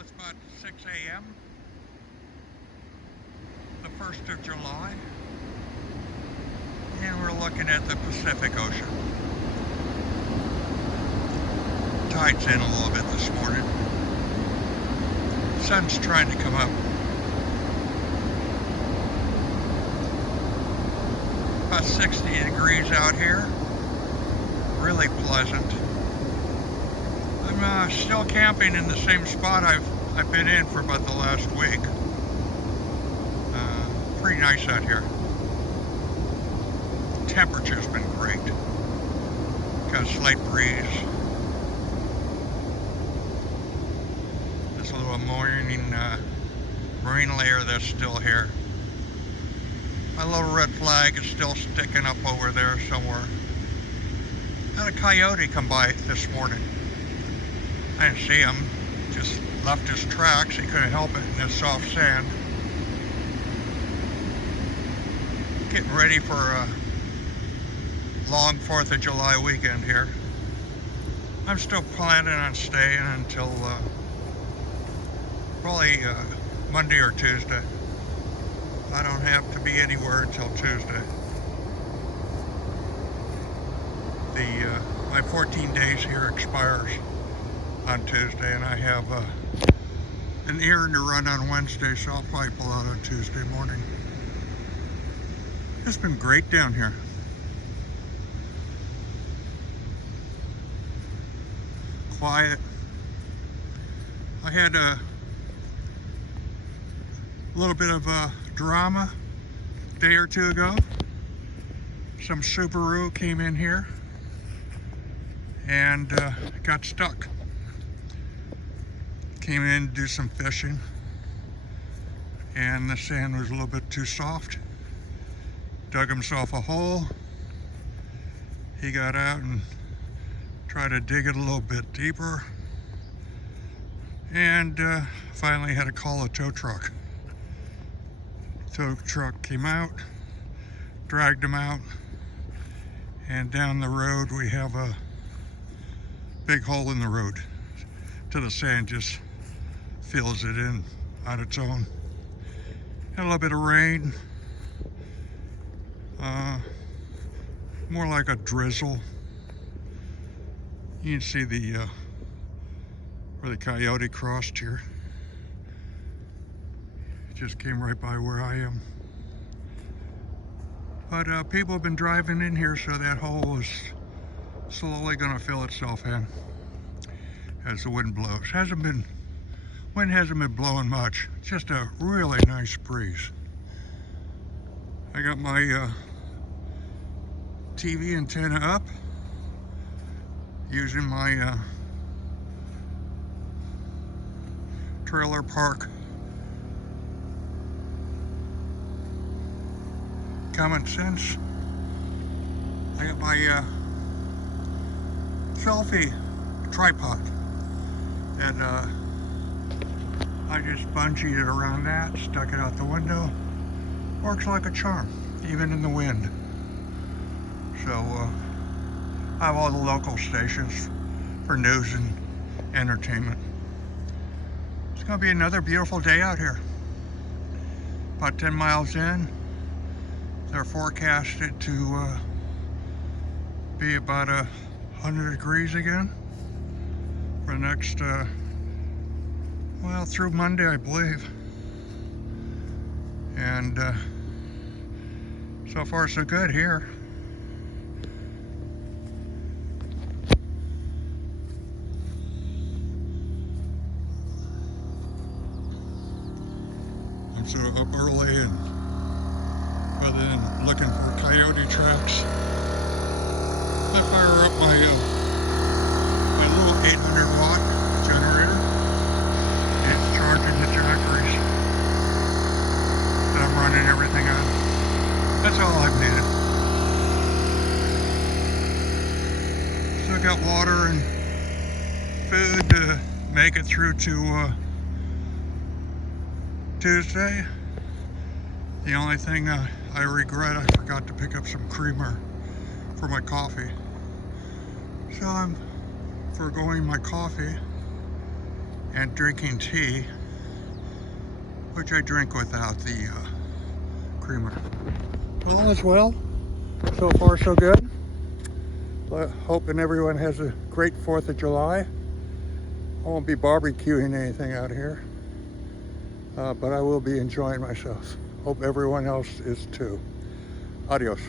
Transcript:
It's about 6 a.m. the 1st of July, and we're looking at the Pacific Ocean. Tide's in a little bit this morning. Sun's trying to come up. About 60 degrees out here. Really pleasant. I'm still camping in the same spot I've been in for about the last week. Pretty nice out here. Temperature's been great. Got a slight breeze. This little marine layer that's still here. My little red flag is still sticking up over there somewhere. Had a coyote come by this morning. I didn't see him, just left his tracks. He couldn't help it in this soft sand. Getting ready for a long 4th of July weekend here. I'm still planning on staying until probably Monday or Tuesday. I don't have to be anywhere until Tuesday. My 14 days here expires on Tuesday, and I have an errand to run on Wednesday, so I'll probably pull out on Tuesday morning. It's been great down here. Quiet. I had a little bit of drama a day or two ago. Some Subaru came in here and got stuck. Came in to do some fishing, and the sand was a little bit too soft. Dug himself a hole. He got out and tried to dig it a little bit deeper, and finally had to call a tow truck. Tow truck came out, dragged him out, and down the road we have a big hole in the road till the sand just fills it in on its own. Had a little bit of rain, more like a drizzle. You can see the where the coyote crossed here. It just came right by where I am. But people have been driving in here, so that hole is slowly going to fill itself in as the wind blows. Wind hasn't been blowing much. It's just a really nice breeze. I got my TV antenna up using my trailer park common sense. I got my selfie tripod, and I just bungeed it around that, stuck it out the window. Works like a charm, even in the wind. So I have all the local stations for news and entertainment. It's gonna be another beautiful day out here. About 10 miles in, they're forecasted to be about 100 degrees again for the next, well, through Monday, I believe. And so far so good here. I'm sort of up early, and rather than looking for coyote tracks, I fire up my little 800 watt generator. It's charging the jackeries that I'm running everything on. That's all I've needed. Still got water and food to make it through to Tuesday. The only thing I regret, I forgot to pick up some creamer for my coffee. So I'm foregoing my coffee and drinking tea, which I drink without the creamer. All is well. So far, so good. Hoping everyone has a great 4th of July. I won't be barbecuing anything out here, but I will be enjoying myself. Hope everyone else is too. Adios.